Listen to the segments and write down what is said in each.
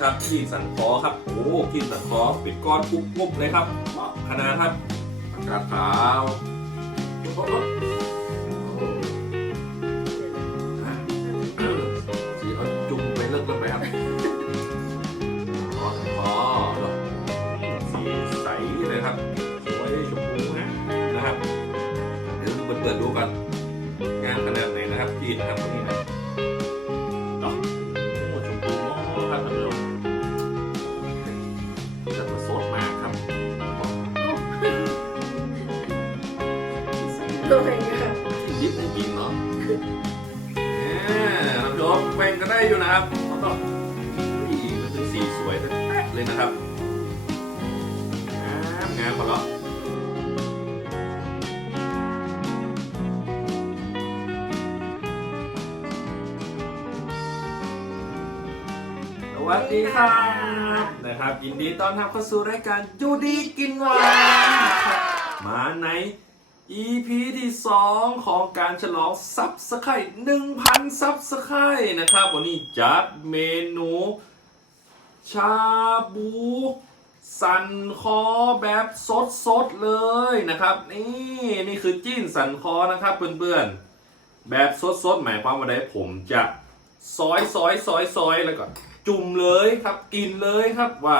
ครับจีนสันคอครับโอ้จีนสันคอปิดก้อนปุ๊บปุ๊บเลยครับเหมาะขนาดครับอากาศขาวสีเอาจุ่มไปเลิกเลิกไปครับคอสันคอเนอะสีใสเลยครับสวยชมพูนะนะครับ เดี๋ยวเปิดเปิดดูกันงานขนาดไหนนะครับจีนนะครับตรงนี้ ได้อยู่นะครับเขาต้องอุ้ยมันเป็นสีสวยแท้เลยนะครับงามงามพอแล้วสวัสดีครับนะครับ ยินดีต้อนรับเข้าสู่รายการยูดีกินหวานมาใน EP ที่ 2 ของการฉลองซับสไคร1,000 ซับสไครนะครับ วันนี้จัดเมนู ชาบู สันคอแบบสดๆ เลยนะครับ นี่นี่คือจิ้นสันคอนะครับเพื่อนๆ แบบสดๆ หมายความว่าไดผมจะซอยซอยซอยซอยแล้วก็จุ่มเลยครับกินเลยครับว่า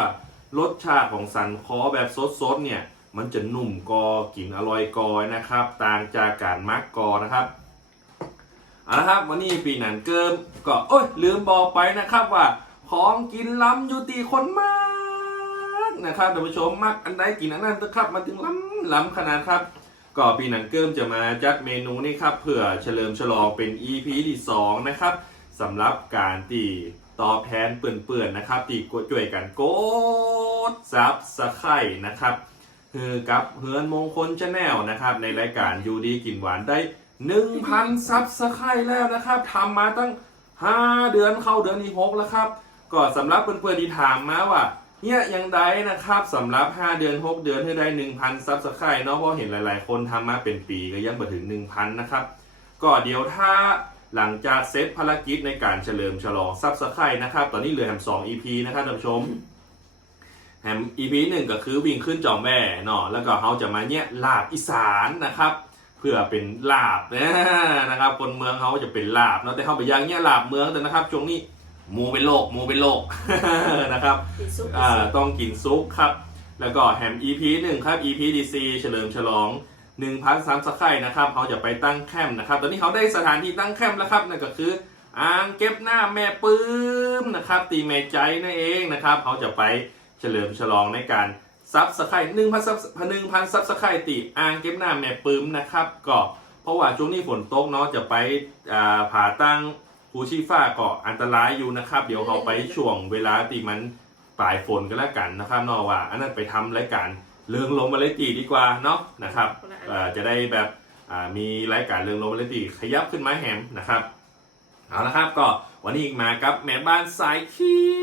รสชาติของสันคอแบบสดๆ เนี่ย มันจะนุ่มกอกินอร่อยกอยนะครับ ต่างจากการมักกอนะครับเอาละครับวันนี้ปีหนันเกิมก็โอ้ยลืมบอกไปนะครับว่า ของกินล้ำอยู่ตีคนมากนะครับท่านผู้ชมมักอันใดกินอันนั้นนะครับมาถึงล้ำล้ำขนาดครับก็ปีหนังเกิมจะมาจัดเมนูนี่ครับเพื่อเฉลิมฉลองเป็น EP ที่2นะครับสำหรับการตีตอบแทนเปื่อนๆนะครับตีกดช่วยกันโกดซับสไครนะครับ คือกับเฮือนมงคลชาแนลนะครับ ในรายการยูดีกินหวานได้ 1,000 ซับสไครแล้วนะครับทำมาตั้ง 5 เดือนเข้าเดือนที่6แล้วครับ ก็สำหรับเพื่อนๆที่ถามมาว่าเนี่ยยังได้นะครับสำหรับ 5 เดือน 6 เดือนให้ได้ 1,000 ซับสไครเนาะเพราะเห็นหลายๆ คนทำมาเป็นปีก็ยังมาถึง 1,000 นะครับ ก็เดี๋ยวถ้าหลังจากเซตภารกิจในการเฉลิมฉลองซับสไครนะครับ ตอนนี้เหลือแฮม2 EP นะครับท่านผู้ชม แฮม EP หนึ่งก็คือวิ่งขึ้นจอมแม่เนาะแล้วก็เขาจะมาเนี่ยลาบอีสานนะครับ เพื่อเป็นลาบนะครับ คนเมืองเขาจะเป็นลาบเนาะแต่เขาไปย่างเนี่ยลาบเมืองแต่นะครับช่วงนี้หมูเป็นโรคหมูเป็นโรคนะครับกินซุปอ่าต้องกินซุปครับ แล้วก็แฮม EP หนึ่งครับ EP DC เฉลิมฉลอง1,000ซับสไครนะครับเขาจะไปตั้งแคมป์นะครับ ตอนนี้เขาได้สถานที่ตั้งแคมป์แล้วครับนั่นก็คืออ่างเก็บหน้าแม่ปื้มนะครับ ตีแม่ใจนั่นเองนะครับเขาจะไป เฉลิมฉลองในการซับสไครหนึ่งพันซับหนึ่งพันซับสไครตีอ่างเก็บหน้าแม่ปื้มนะครับก็เพราะว่าช่วงนี้ฝนตกเนาะจะไปอ่าผ่าตั้งภูชีฟ้าก็อันตรายอยู่นะครับ เดี๋ยวเขาไปช่วงเวลาตีมันปลายฝนกันแล้วกันนะครับเนอะว่า อันนั้นไปทำรายการเรื่องลมมาเลยตีดีกว่าเนาะนะครับเอ่อจะได้แบบอ่ามีรายการเรื่องโรแมนติกขยับขึ้นมาแฮมนะครับเอาละครับก็วันนี้มากับแม่บ้านสายเขียว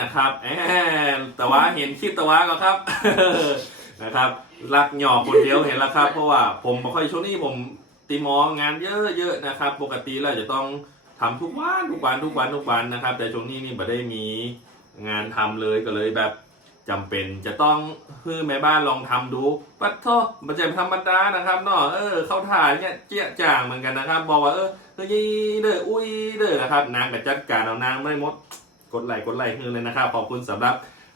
นะครับแอนแต่ว่าเห็นคลิปต่ว่าก็ครับ นะครับรักหยอกคนเดียวเห็นแล้วครับ เพราะว่าผมไม่ค่อยช่วงนี้ผมตีมองงานเยอะๆนะครับ ปกติเราจะต้องทำทุกวันทุกวันทุกวันทุกวันนะครับ แต่ช่วงนี้นี่ไม่ได้มีงานทำเลยก็เลยแบบจำเป็นจะต้องให้แม่บ้านลองทำดูปัดโทมันจะธรรมดานะครับเนาะเออเข้าถ่ายเนี่ยเจี๊ยจ่างเหมือนกันนะครับ บอกว่าเออเฮ้ยเด้ออุ้ยเด้อนะครับนางกับจัดการเอานางไม่หมด กดไลค์กดไลค์ให้เลยนะครับ ขอบคุณสำหรับ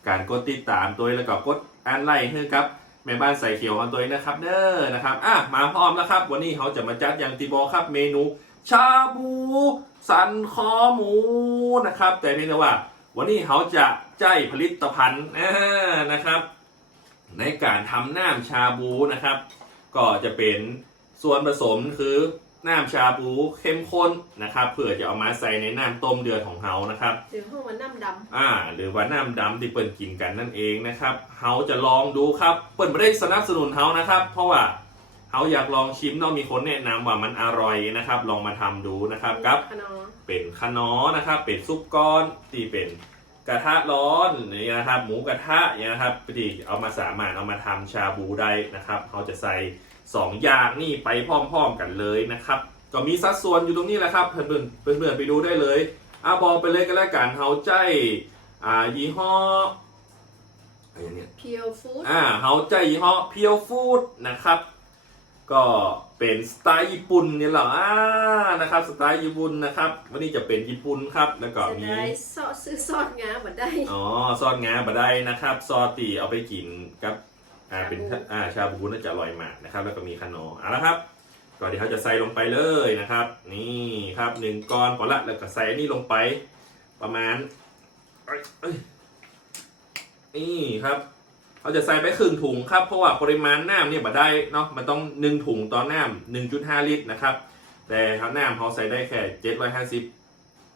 การกดติดตามตัวแล้วก็กดอันไลค์ให้ครับแม่บ้านใส่เขียวของตัวเองนะครับเด้อนะครับอะมาพร้อมแล้วครับ วันนี้เขาจะมาจัดอย่างที่บอครับเมนู ชาบูสันคอหมูนะครับ แต่เพียงแต่ว่า วันนี้เขาจะใจผลิตภัณฑ์นะครับ ในการทำน้ำชาบูนะครับ ก็จะเป็นส่วนผสมคือ น้ำชาบูเข้มข้นนะครับเพื่อจะเอามาใส่ในน้ำต้มเดือดของเขานะครับหรือห้องมันน้ำดอ่า หรือว่าน้ำดำที่เปิ้นกินกันนั่นเองนะครับเขาจะลองดูครับเปิ้นไม่ได้สนับสนุนเขานะครับ เพราะว่าเขาอยากลองชิมเนาะมีคนแนะนำว่ามันอร่อยนะครับ ลองมาทำดูนะครับำกับขนอเป็นขนอนะครับ เป็นซุปก้อนที่เป็นกระทะร้อนนี่นะครับ หมูกระทะเนี่ยนะครับที่เอามาสามารถเอามาทำชาบูได้นะครับเขาจะใส่ สองอย่างนี่ไปพร้อมๆกันเลยนะครับ ก็มีสัดส่วนอยู่ตรงนี้แหละครับเพื่อนๆเพื่อนๆไปดูได้เลยอาบอกไปเลยก็แล้วกันเขาใจอ่ายี่ห้ออะไรเนี่ยเพียวฟู้ดอ่าเฮาใจยี่ห้อเพียวฟูดนะครับ ก็เป็นสไตล์ญี่ปุ่นเนี่ยเหรออ่านะครับสไตล์ญี่ปุ่นนะครับ วันนี้จะเป็นญี่ปุ่นครับแล้วก็จะมีได้ซอสซื้อซอสงาบัดได้อ๋อซอสงาบะได้นะครับ ซอสตีเอาไปกินกับ อ่าชาบูเป็นอ่าชาบูน่าจะอร่อยมากนะครับ แล้วก็มีขนมเอาละครับก่อนที่เขาจะใส่ลงไปเลยนะครับ นี่ครับหนึ่งก้อนพอละแล้วก็ใส่อันนี่ลงไป ประมาณเอ้ยเอ้ยนี่ครับเขาจะใส่ไปครึ่งถุงครับ เพราะว่าปริมาณน้ำเนี่ยมาได้เนาะมันต้องหนึ่งถุงต่อน้ำหนึ่งจุดห้าลิตรนะครับ แต่ครับน้ำเขาใส่ได้แค่เจ็ดร้อยห้าสิบ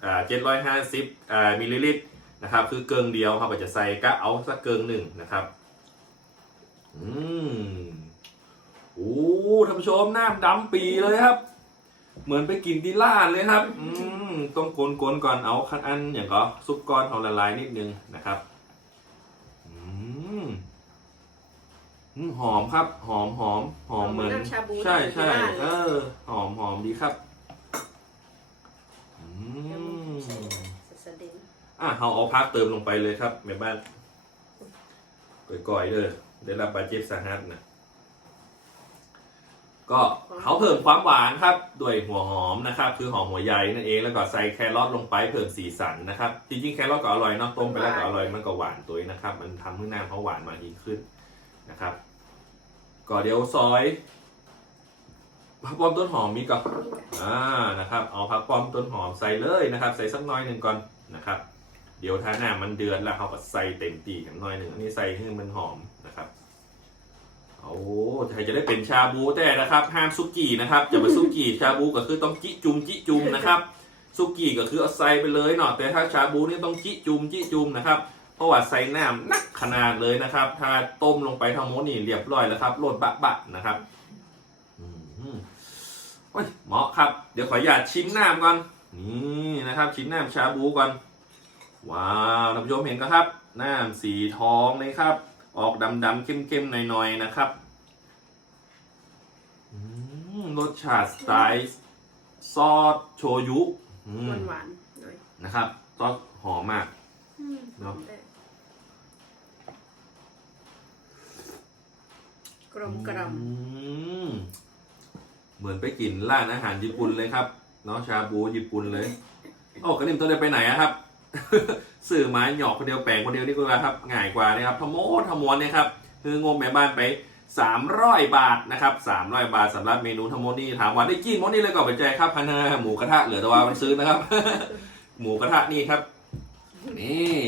อ่าเจ็ดร้อยห้าสิบอ่ามิลลิลิตรนะครับ คือเกิงเดียวเขาก็จะใส่ก็เอาสักเกิงหนึ่งนะครับ อืมโอ้ท่านผู้ชมน้ำดำปีเลยครับ เหมือนไปกินที่ร้านเลยครับ อืมต้องโกนโกนๆก่อนเอาคันอันอย่างก็ซุปก้อนเอาละลายนิดนึงนะครับอืมอืมหอมครับ หอมหอมหอมเหมือนน้ำชาบูใช่ใช่ที่บ้านเอเลยอหอมหอมดีครับอืมสะเด็นอะเราเอาพักเติมลงไปเลยครับแม่บ้านก่อยๆเด้อได้รับบาดเจ็บสาหัสนะก็เขาเพิ่มความหวานครับ ด้วยหัวหอมนะครับ คือหอมหัวใหญ่นั่นเองแล้วก็ใส่แครอทลงไปเพิ่มสีสันนะครับ จริงๆแครอทก็อร่อยเนาะต้มไปแล้วก็อร่อยมันก็หวานตัวนะครับ มันทำให้หน้ำเขาหวานมาดีขึ้นนะครับ ก็เดี๋ยวซอยผักป้อมต้นหอมมีก่อนอ่านะครับ เอาผักป้อมต้นหอมใส่เลยนะครับ ใส่สักน้อยหนึ่งก่อนนะครับ เดี๋ยวถ้าน้ำมันเดือดแล้วเขาก็ใส่เต็มตีกันหน้อยหนึ่งอันนี้ใส่ให้มันหอม โอ้ใครจะได้เป็นชาบูแต่นะครับ ห้ามซุกี้นะครับจะไปซุกี้ชาบูก็คือต้องจิจุมจิจุมนะครับซุกี้ก็คือเอาใส่ไปเลยเนาะแต่ถ้าชาบูนี่ต้องจิจุมจิจุมนะครับเพราะว่าใส่น้ำนักขนาดเลยนะครับ ถ้าต้มลงไปทั้งหมดนี่เรียบร้อยแล้วครับโลดบะบะนะครับอืมโอ้ยเหมาะครับ เดี๋ยวขออนุญาตชิมน้ำก่อนนี่นะครับ ชิมน้ำชาบูก่อนว้าวท่านผู้ชมเห็นก็ครับน้ำสีทองเลยครับ ออกดำๆเข้มๆหน่อยๆนะครับอืมรสชาติสไตล์ซอสโชยุอืหมวานหวานๆหน่อยนะครับซอสหอมมากอืมเนาะกลมกล่อมอืมเหมือนไปกินร้านอาหารญี่ปุ่นเลยครับเนาะชาบูญี่ปุ่นเลย โอ้กระนิ่มตัวได้ไปไหนอะครับ สื่อหมาหยอกคนเดียวแปลงคนเดียวนี่ก็แล้วครับง่ายกว่านะครับทั้งหมดทั้งมวลเนี่ยครับคืองมแม่บ้านไป300 บาทนะครับ300 บาทสำหรับเมนูทั้งหมดนี่ถามว่าได้กินหมดนี่เลยก็ไปใจครับพันนาหมูกระทะเหลือแต่ว่ามันซื้อนะครับ หมูกระทะนี่ครับนี่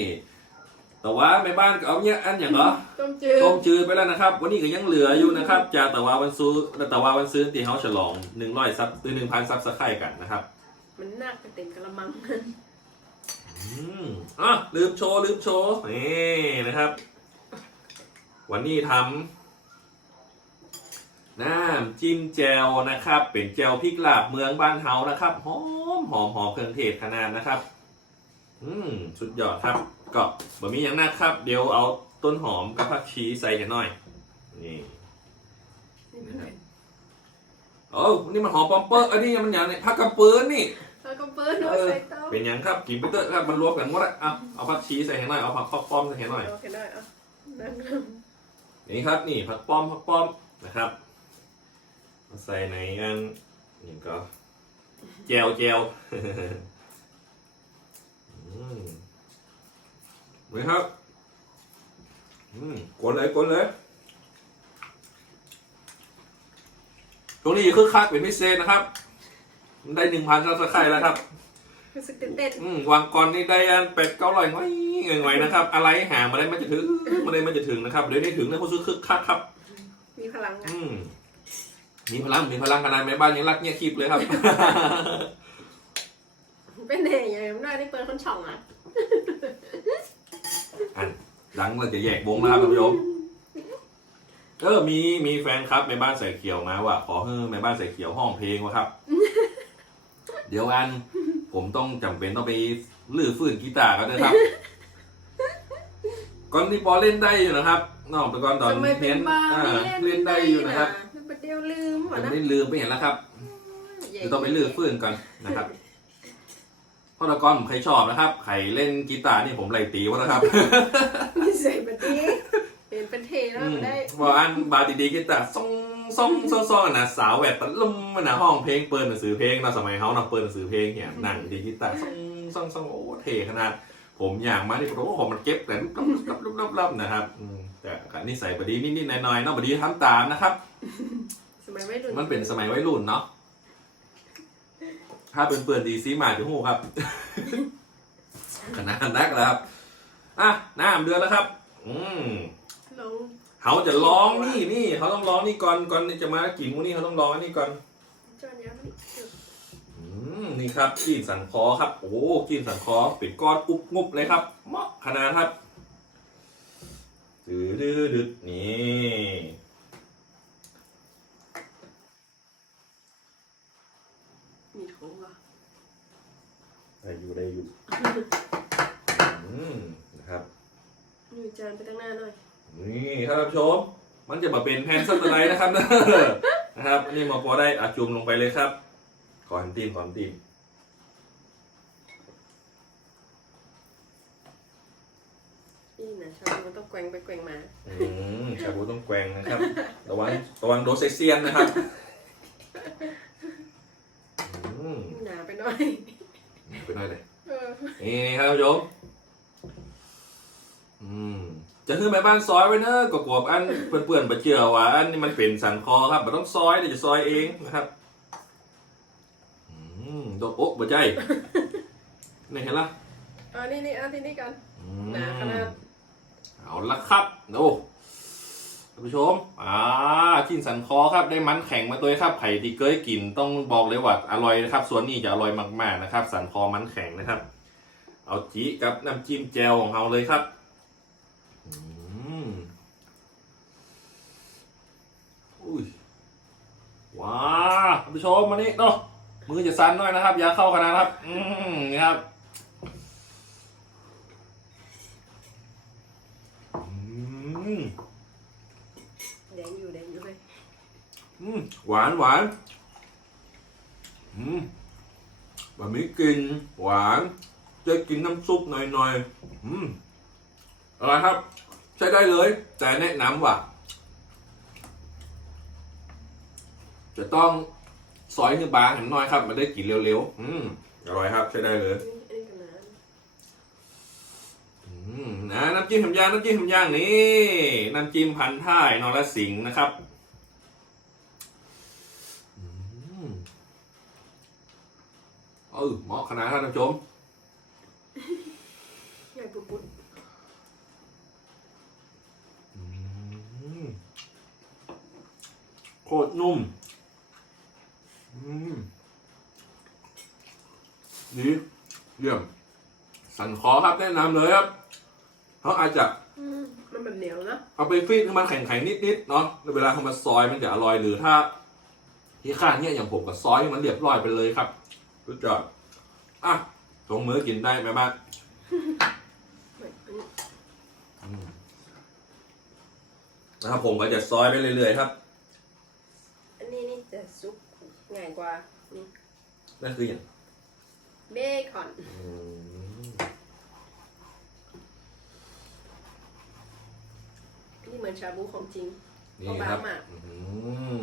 แต่ว่าแม่บ้านก็เอาเนี่ยอันอย่างเหรอต้มจืดต้มจืดไปแล้วนะครับ วันนี้ก็ยังเหลืออยู่นะครับจากแต่ว่าวันซื้อแต่ว่าวันซื้อตีเขาฉลองหนึ่งร้อยซับหรือหนึ่งพันซับสไครต์กันนะครับ มันน่าจะเต็มกระมัง อืมอะลืมโชว์ลืมโชว์นี่นะครับ วันนี้ทำน้ำจิ้มแจวนะครับ เป็นแจวพริกลาบเมืองบ้านเฮานะครับหอมหอมหอมเครื่องเทศขนาดนะครับ อืมสุดยอดครับ ก็บะหมี่อย่างนักครับ เดี๋ยวเอาต้นหอมกับผักชีใส่กันหน่อย นี่โอ้นี่มันหอมปอมเปอร์อันนี้มันอย่างนี้ผักกระเปือนนี่ ก็เปิ้ลเอาใส่เต้าเป็นอย่างครับกินไปเตอะครับมันรวมกันหมดอะเอาเอาผักชีใส่ให้หน่อยเอาผักข้าวป้อมใส่ให้หน่อยโอเคได้อะนั่นนี่ครับนี่ผักป้อมผักป้อมนะครับมาใส่ในอันนี่ก็แจวแจวอืมนี่ครับอืมกดเลยกดเลยตรงนี้คือคักเป็นพิเศษนะครับ ได้หนึ่งพันซับสไครต์แล้วครับ รู้สึกตื่นเต้นอืมวางก่อนนี่ได้อันเป็ดเก้าร้อยง่อยง่อยๆนะครับ อะไรหามาได้มันจะถึงมาได้มันจะถึงนะครับ เดี๋ยวนี้ถึงนะคุณซื้อคึกคักครับ มีพลังอะอืมมีพลังมีพลังขนาดแม่บ้านยังรักเนี่ยคลิปเลยครับ เป็นเองอย่างนี้ได้ที่เปิ้ลคนช่องอะหลังเราจะแยกวงนะครับท่านผู้ชมเออมีมีแฟนครับแม่บ้านใส่เขียวมาว่า ขอให้แม่บ้านใส่เขียวห้องเพลงวะครับ เดี๋ยวอัน ผมต้องจำเป็นต้องไปลื้อฟื้นกีตาร์กันด้วยครับ ก่อนที่ปอเล่นได้อยู่นะครับนอกแต่ก่อนตอนสมัยเป็เรียนนบ้าอ่าเล่นได้อยู่นะครับประเดี๋ยวลืมหมแต่ดนะไม่ได้ลืมไปเห็นแล้วครับ เดี๋ยวต้องไปลื้อฟื้นก่อนนะครับพ่อตะกอนผมใครชอบนะครับใครเล่นกีตาร์นี่ผมไล่ตีวะนะครับมีใส่ปฏิเห็นเป็นเทแล้วอืมมาได้ บอกอันบาดีดีกีตาร์ซ่อง ซ่องซ่องซ่องนะสาวแหวดตะลุ่มมานะห้องเพลงเปิดหนังสือเพลงเราะสมัยเขาเนาะเปิดหนังสือเพลงเนี่ยหนังดีกีตาร์ซ่องซ่องซ่องโอ้เท่ขนาด ผมอย่างมาที่โอ้ผมมันเก็บแต่ลุบลับลุบลับลับนะครับแต่นิสัยบดีนิดๆหน่อยๆเนาะบดีทำตามนะครับ สมัยไม่รุ่นมันเป็นสมัยวัยรุ่นเนาะถ้าเป็นเปื่อนดีซีมาถึงหูครับขนาดนักแล้วครับอะน้ำเดือนแล้วครับ อืมล เขาจะร้องนี่นี่เขาต้องร้องนี่ก่อนก่อนที่จะมากินมูนี่เขาต้องร้องอันนี่ก่อนจอนยังไม่อืมนี่ครับกินสันคอครับ โอ้โหกินสันคอปิดก้อนอุบงุบเลยครับเหมาะขนาดครับดื้อดื้อดื้อนี่มีโถงอะได้อยู่ได้อยู่อืมนะครับมีจานไปตั้งหน้าหน่อย นี่ท่านผู้ชม มันจะมาเป็นแพนสไลด์นะครับนะครับอันนี่หมาพอได้อาจุมลงไปเลยครับก่อนตีมก่อนตีมนี่นะชอบมันต้องแกว่งไปแกว่งมา อืมชาบูต้องแกว่งนะครับระวังระวังโดนเซเซียนนะครับอืมหนาไปหน่อยไปหน่อยเลยเออนี่ท่านผู้ชมอืม จะขึ้นไปบ้านซอยไว้เนอะก็กลัวอันเปื่อนๆบะเจือว่าอันนี้มันเป็นสันคอครับมันต้องซอยเดี๋ยวจะซอยเองนะครับอืมโดนโอ๊ะบะใจนี่เห็นละเอานี่นี่เอาที่นี่กันอืหนาขนาดเอาละครับโอ้ท่านผู้ชม อ่าชิ้นสันคอครับ ได้มันแข็งมาตัวครับ ไผ่ที่เคยกินต้องบอกเลยว่าอร่อยนะครับ ส่วนนี้จะอร่อยมากๆนะครับ สันคอมันแข็งนะครับ เอาจีกับน้ำจิ้มแจวของเราเลยครับอืมอุ้ย ว้าวท่านผู้ชมมานี่เนาะมือจะสั่นหน่อยนะครับ อย่าเข้าขนาดนะครับ อืมนี่ครับอืมแดงอยู่แดงอยู่เลยอืมหวานหวานอืมบะหมี่กลินหวานจะกินน้ำซุปหน่อยๆอืมอร่อยครับ ใช้ได้เลย แต่แนะนำว่า จะต้องซอยคือบางให้มันน้อยครับ มันได้กินเร็วๆ อืมอร่อยครับใช้ได้เลยอันนี้กันนะอืมนะน้ำจิ้มทำย่างน้ำจิ้มทำย่างนี่น้ำจิ้มพันท้ายนรสิงห์นะครับอืมเออเหมาะขนาดท่านผู้ชมใหญ่ปุ๊บปุ๊บอืมโคตรนุ่ม อืมดีเยี่ยมสันคอครับแนะนำเลยครับเขาอาจจะอืมมันแบบเหนียวนะเอาไปฟีดให้มันแข็งๆนิดๆเนาะแล้วเวลาเขามาซอยมันจะอร่อยหรือถ้า ที่ข้างเนี่ยอย่างผมกับซอยให้มันเรียบร้อยไปเลยครับรู้จักอะสองมือกินได้ไหมบ้างแบบอันนี้นะครับผมก็จะซอยไปเรื่อยๆครับอันนี้นี่จะซุป ง่ายกว่านี่นั่นคืออย่างเบคอนอืมนี่เหมือนชาบูของจริง นี่ครับเอาบางมากอื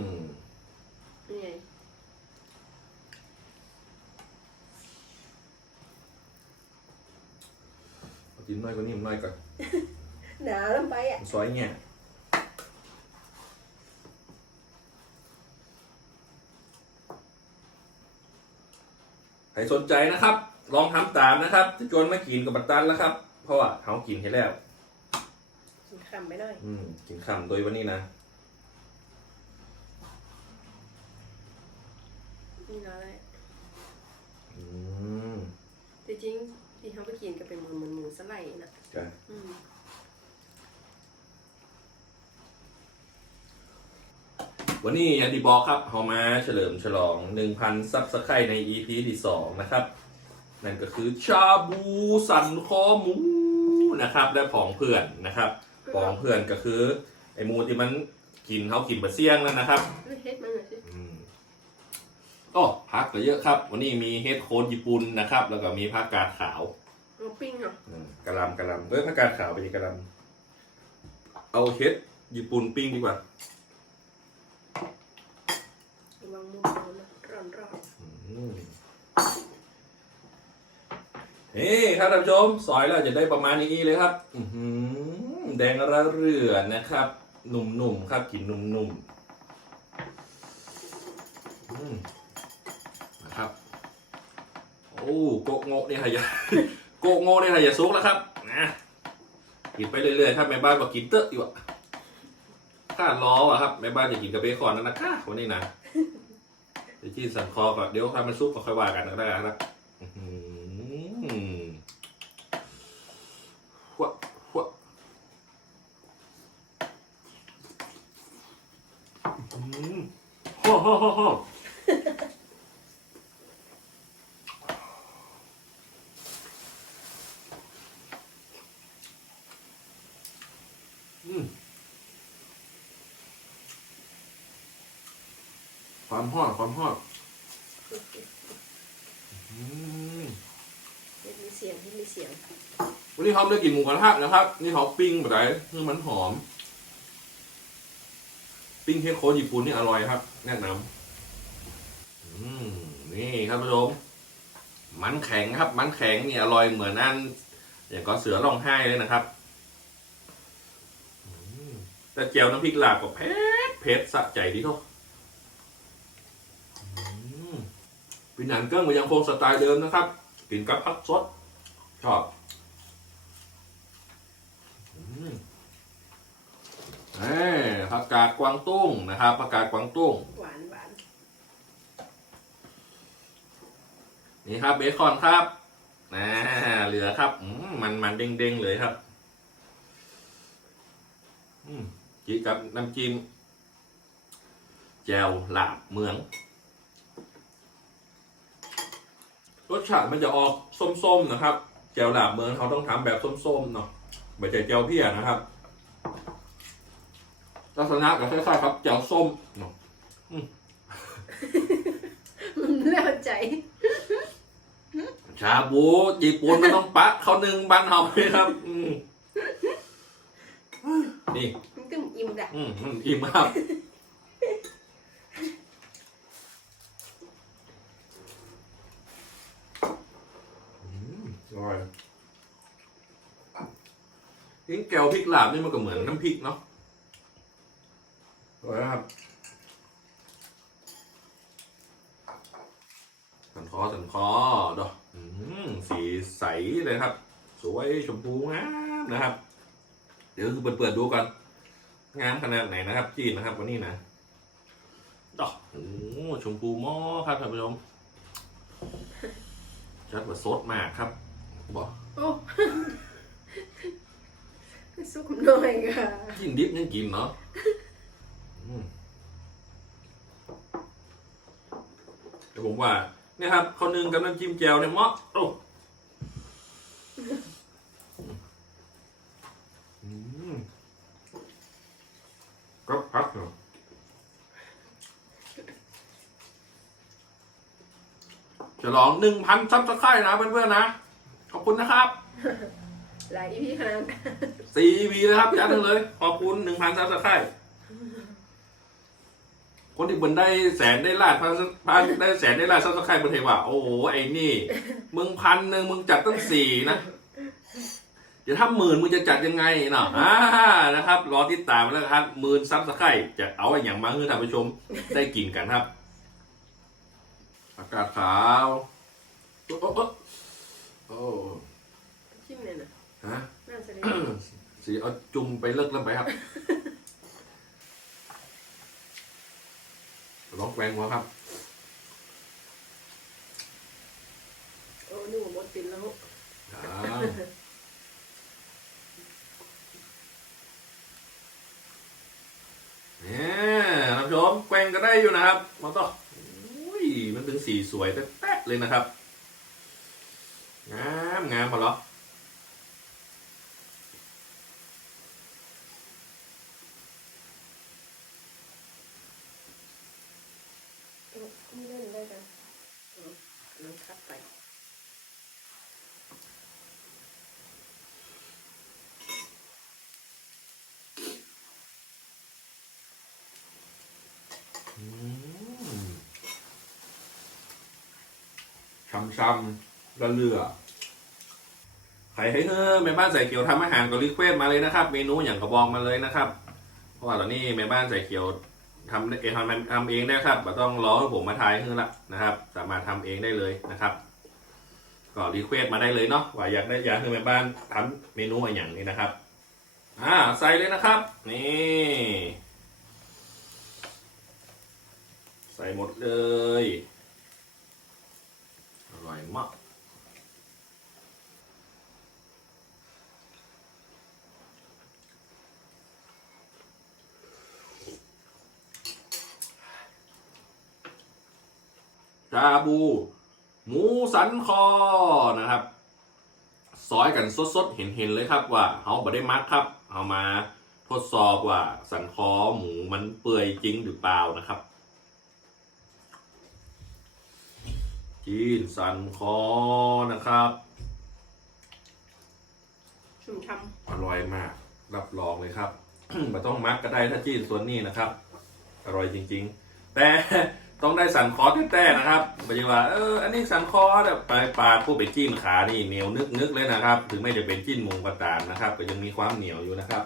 มนี่ไงเอากินน้อยกว่านี้มันน้อยก่อนหนาลงไปอะ ซอยเนี่ย ใครสนใจนะครับ ลองทำตามนะครับจะชวนมากินกับบัตตันแล้วครับ เพราะว่าเขากินให้แล้ว กินคำไปหน่อยอืมกินคำโดยวันนี้นะนี่นะอะไรอืม จริงๆที่เขาไปกินก็เป็นหมูหมูหมูสไลด์นะจ้ะอืม วันนี้อย่างที่บอกครับเรามาเฉลิมฉลอง 1,000 ซับสไครต์ใน EP ที่2นะครับ นั่นก็คือชาบูสันคอหมูนะครับ และผองเพื่อนนะครับผองเพื่อนก็คือ ไอหมูที่มันกินเขากินบะเสี่ยงนั่นนะครับเฮ้ยเฮ็ดมันหน่อยสิอืมโอ้ผักก็เยอะครับ วันนี้มีเฮดโคนญี่ปุ่นนะครับ แล้วก็มีผักกาดขาวเอาปิ้งเหรอ อืมกะหลำกะหลำเอ้ยผักกาดขาวไปดีกะหลำเอาเฮดญี่ปุ่นปิ้งดีกว่า ระวังมุมร้อนนะร้อนร้อน อืม นี่ครับท่านผู้ชมซอยแล้วจะได้ประมาณนี้เลยครับอแดงระเรื่อนะครับ หนุ่มๆครับกินหนุ่มๆนะครับโอ้โกะโง่นี่ฮะอย่าโกะโง่นี่ฮะอย่าซุกแล้วครับนะกินไปเรื่อยๆครับแม่บ้านบอกกินเตอะอยู่อะข้าล้ออะครับแม่บ้านจะกินกับเบคอนนั่นนะค่ะวันนี้นะเดี๋ยวจีนสั่นคอก่อนเดี๋ยวทำมันซุปก็ค่อยว่ากันก็ได้นะครับอื้อหือหัวหัวอื้อหือฮ่อฮ่อฮ่อฮ่ออืม ความฮอดความฮอดอืมไม่มีเสียงไม่มีเสียง วันนี้เขาได้กินหมูกระทะนะครับ นี่เขาปิ้งแบบไหนคือมันหอม ปิ้งเทโคสญี่ปุ่นนี่อร่อยครับ แนะนำอืมนี่ครับผู้ชมมันแข็งครับ มันแข็งนี่อร่อยเหมือนนั่นอย่างก็เสือร้องไห้เลยนะครับอืมแต่เจียวน้ำพริกลาบก็เผ็ดเผ็ดสะใจดีทุก วิญญาณเกิ้งก็ยังคงสไตล์เดิมนะครับกินกับผักสดชอบอืมเอ้ยผักกาดกวางตุ้งนะครับผักกาดกวางตุ้งหวานหวานนี่ครับเบคอนครับนะเหลือครับอืมมันมันเด้งเด้งๆเลยครับอืมจีกับน้ำจิ้มแจวลาบเมือง ร สชาติมันจะออกส้มๆนะครับแจวลาบเมืองเขาต้องทำแบบส้มๆเนาะไม่ใช่แจวเพี้ยนะครับ ลักษณะก็คล้ายๆครับแจวส้มเนาะแล้วใจชาบูญี่ปุ่นมันต้องปะเขาหนึ่งบ้านเฮาเลยครับอืมนี่มันก็อิ่มดักอืมมันอิ่มครับอืมอร่อยนี่แก วพริกลาบนี่มันก็เหมือนน้ำพริกเนาะอร่อยนะครับสันคอสันคอดอกอืมสีใสเลยครับ สวยชมพูงามนะครับ เดี๋ยวคือเปิดๆดูก่อนงามขนาดไหนนะครับ จีนนะครับวันนี้นะดอกโอ้โหชมพูหม้อครับท่านผู้ชมชัดว่าสดมากครับบอกโอ้สุก หน่อยค่ะกินดิบยังกินเนาะอืมเดี๋ยวผมว่าเนี่ยครับข้าวนึ่งกับน้ำจิ้มแจ่วเนี่ยเหมาะโอ้อืมก็พักเนาะจะลองหนึ่งพันซับสไครต์นะเพื่อนๆนะ ขอบคุณนะครับ หลายอีพีขนาดนั้นสี่วีนะครับยัดหนึ่งเลย ขอบคุณหนึ่งพันซับสไครต์คนที่เบินได้แสนได้ล้านพันพันได้แสนได้ล้านซับสไครต์บนเทว่าโอ้โหไอ้นี่มึงพันหนึ่งมึงจัดตั้งสี่นะเดี๋ยวถ้าหมื่นมึงจะจัดยังไงเนาะอ่านะครับ รอติดตามแล้วครับหมื่นซับสไครต์จะเอาอย่างมาให้ท่านผู้ชมได้กินกันครับ อากาศขาว โอ้โอ้โอ้ชิมเนี่ยนะ ฮะ น่าจะได้สีเอาจุ่มไปเลิกเริ่มไปครับ ล็อกแวงหัวครับ โอ้นี่หัวมดตินแล้วอ่าเนี่ยท่านผู้ชมแกว่งก็ได้อยู่นะครับมาต่ออุ้ยมันเป็นสีสวยแป๊ะๆเลยนะครับ งามงามพอเหรอ ไม่เล่นได้กัน ช้ำๆระเลือใครให้เฮ้อแม่บ้านใส่เกียวทำอาหารก็รีเควสมาเลยนะครับ เมนูอย่างกระบอกมาเลยนะครับ เพราะว่าตอนนี้แม่บ้านใส่เกียวทำเองทำทำเองได้ครับไม่ต้องรอให้ผมมาทายเฮ้อละนะครับ สามารถทำเองได้เลยนะครับ ก็รีเควสมาได้เลยเนาะว่าอยากได้อยากให้แม่บ้านทำเมนูอะไรอย่างนี้นะครับอ่าใส่เลยนะครับ นี่ ใส่หมดเลย อยมาก ชาบู หมูสันคอนะครับ ซอยกันสดๆ เห็น ๆ เลยครับว่าเขาบ่ได้มักครับ เอามาทดสอบว่าสันคอหมูมันเปื่อยจริงหรือเปล่านะครับ จีนสันคอนะครับชุ่มช่อร่อยมาก รับรองเลยครับไม่ต้องมักก็ได้ถ้าจีนส่วนนี้นะครับ อร่อยจริง ๆ แต่ต้องได้สันคอแท้ๆนะครับไม่ใช่ว่าเอออันนี้สันคอแบบไปปาดผู้ไปจิ้นขานี่เหนียวนึกๆเลยนะครับ ถึงไม่จะเป็นจิ้นหมูกระตามนะครับ ก็ยังมีความเหนียวอยู่นะครับ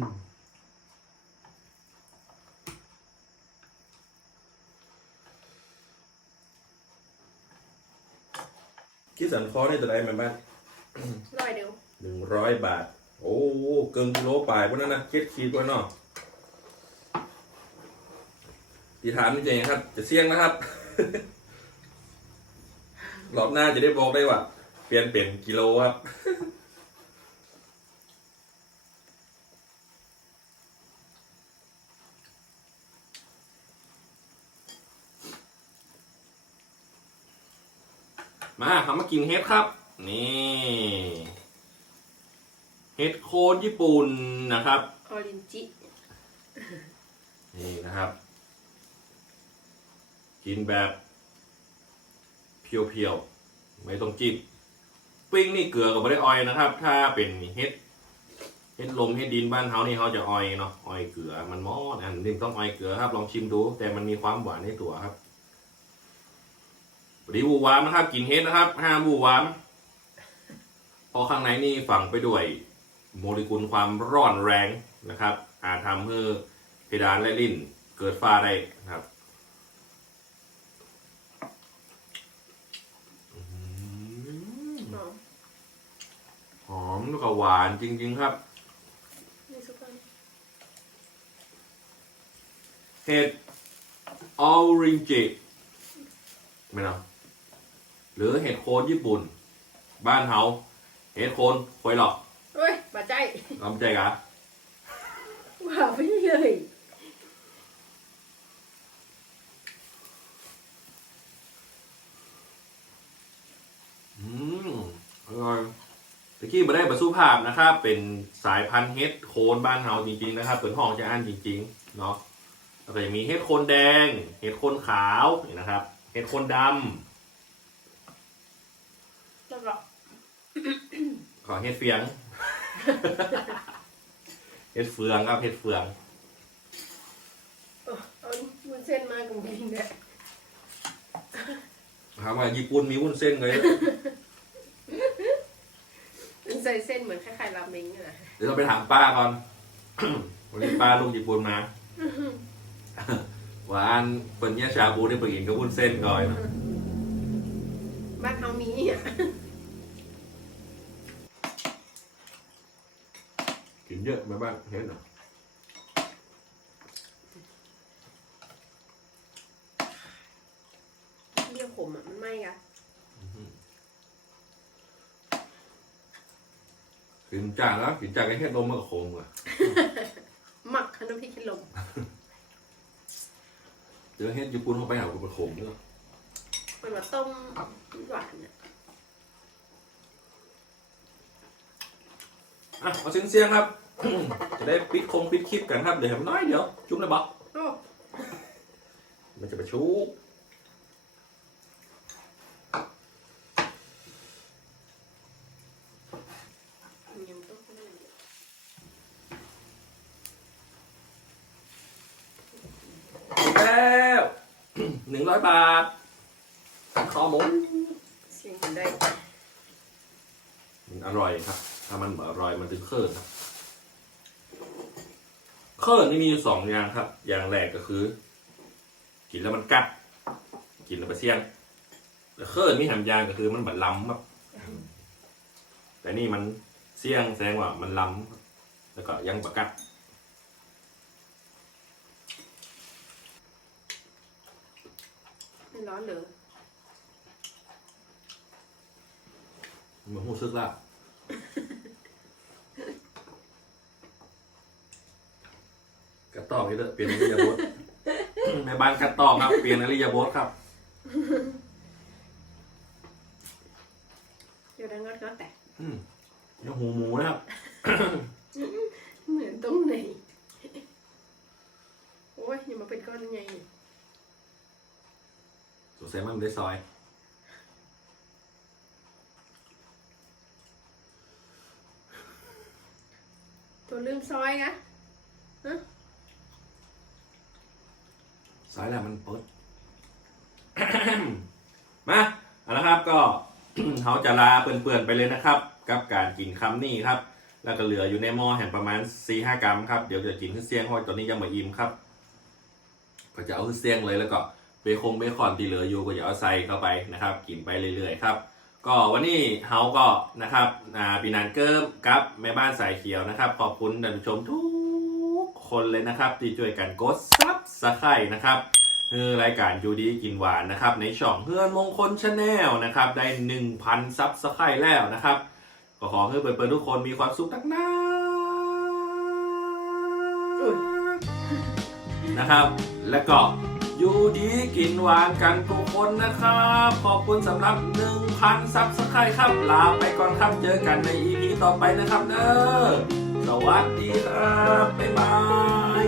คิดสันคอได้ตัวใดมาบ้างำร้อยเดียวหนึ่งร้อยบาท โอ้เกินกิโลปลายพวกนั้นนะคิดขีดกว่าเนาะตีถามนี่จะยังครับ จะเสี่ยงนะครับ รอบหน้าจะได้บอกได้ว่า เปลี่ยนเป็นกิโลครับ มาเขามา กินเฮ็ดครับ นี่เฮ็ดโคนญี่ปุ่นนะครับออรินจินี่นะครับ กินแบบเพียวๆไม่ต้องจิ้มปิ้งนี่เกลือกับไม่ได้ออยนะครับ ถ้าเป็นเฮ็ดเฮ็ดลมเฮ็ดดินบ้านเฮานี่เขาจะออยเนาะออยเกลือมันมอดอันนึงต้องออยเกลือครับ ลองชิมดู แต่มันมีความหวานในตัวครับ รีบูวานนะครับกินเฮดนะครับห้ามบูวานเพราะข้างในนี่ฝังไปด้วยโมเลกุลความร้อนแรงนะครับ อาจทำให้เพดานและลิ้นเกิดฝ้าได้นะครับหอมแล้วก็หวานจริง ๆ ครับ เห็ดออรินจิไม่เนาะ หรือเห็ดโคนญี่ปุ่น บ้านเฮาเห็ดโคนคอยหลอกเฮ้ยบาใจลำใจกะว้าวไปเลยอืมอร่อยตะกี้มาได้บรรสุภาพนะครับ เป็นสายพันธุ์เห็ดโคนบ้านเฮาจริง ๆ นะครับเป็นห้องจะอ่านจริง ๆ เนาะแล้วก็จะมีเห็ดโคนแดงเห็ดโคนขาวนี่นะครับเห็ดโคนดแล้วก็ำ ขอเห็ดเฟียง เห็ดเฟืองครับเห็ดเฟืองเอาเอาวุ้นเส้นมากับกินเนี่ยถามว่าญี่ปุ่นมีวุ้นเส้นเลยมันใส่เส้นเหมือนคล้ายๆราเมงนี่แหละเดี๋ยวเราไปถามป้าก่อน วันนี้ป้าลูกญี่ปุ่นมา หวานเปิ่นเนี่ยชาบูได้ไปกินกับวุ้นเส้นก่อนนะ บ้านเขามีอะ กิน เยอะไหมบ้างเห็นเหรอเรียกขมอะ มันไหม้อะกินจานแล้วกินจานก็แค่นมมันก็คงอะหมักขนมพริกขี้ลมเดี๋ยวเฮ็ดญี่ปุ่นเข้าไปหาคุณมันขมเนาะมันว่าต้มหวานเนี่ยอะเอาเสียงเสียงๆครับ จะได้ปิดคงปิดคลิปกันครับเดี๋ยวน้อยเดี๋ยว จุ้เลยบอกมันจะไปชุบแล้วหนึ่งร้อยบาทคอหมูสิ่ได้อร่อยครับ ถ้ามันอร่อยมันถึงเครื่องครับ เครื่องนี่มีอยู่สองอย่างครับ อย่างแรกก็คือ กินแล้วมันกัด กินแล้วไปเสี่ยงแต่เครื่องมีหำยางก็คือมันแบบล้ำครับแต่นี่มันเสี่ยงแสดงว่ามันล้ำครับแล้วก็ยังประกัดไม่ร้อนเหรอมันหูซึกแล้ว กระตอกนี่เด้อเปลี่ยนอริยาบทแม่บ้านกระตอกครับ เปลี่ยนอริยาบทครับเดี๋ยวดังก็ก็แตกอืมยังหูหมูนะครับ เหมือนตรงไหน โอ้ยอย่ามาเป็นก้อนไงสงสัยมันได้ซอย ตัวลืมซอยนะซ อยแล้วมันเปิด มาเอาละครับก็เขาจะลาเปื่อนๆไปเลยนะครับ กับการกินคำนี้ครับ แล้วก็เหลืออยู่ในหม้อแห่งประมาณ4-5ห้ากรัมครับ เดี๋ยวจะกินขึ้นเสียงเพราะว่าตอนนี้ยังไม่อิ่มครับก็จะเอาขึ้นเสียงเลยแล้วก็เบคงเบคอนที่เหลืออยู่ก็จะเอาใส่เข้าไปนะครับ กินไปเรื่อยๆครับ ก็วันนี้เฮาก็นะครับปีนันเกิมกับแม่บ้านสายเขียวนะครับ ขอบคุณท่านผู้ชมทุก คนเลยนะครับที่ช่วยกันกดซับสไครต์นะครับคือรายการยูดีกินหวานนะครับ ในช่องเพื่อนมงคลชาแนลนะครับ ได้ 1,000ซับสไครต์แล้วนะครับ ก็ขอให้เปิดๆทุกคนมีความสุขนักนาอุ๊ยนะครับ แล้วก็ยูดีกินหวานกันทุกคนนะครับ ขอบคุณสำหรับ 1,000ซับสไครต์ครับ ลาไปก่อนครับ เจอกันใน EP ต่อไปนะครับเด้อ สวัสดีครับ บ๊ายบาย